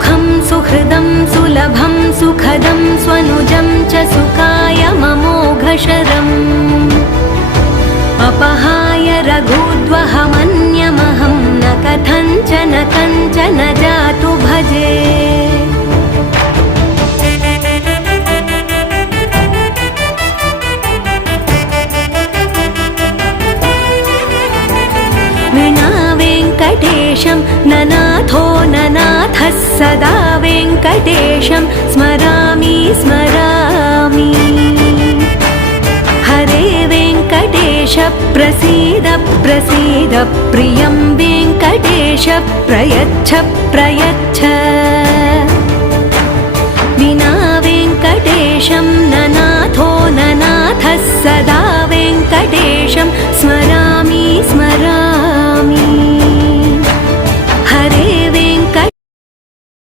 सुखं सुहृदं सुलभं सुखदं स्वनुजं च सुखाय ममोघशरम् अपहाय रघुद्वहमन्यमहं न कथञ्चन कञ्चन जातु भजे। विना वेङ्कटेशं ननाथो ननाथः सदा वेङ्कटेशं स्मरामि स्मरामि। हरे वेङ्कटेश प्रसीद प्रसीद प्रियं वेङ्कटेश प्रयच्छ प्रयच्छ।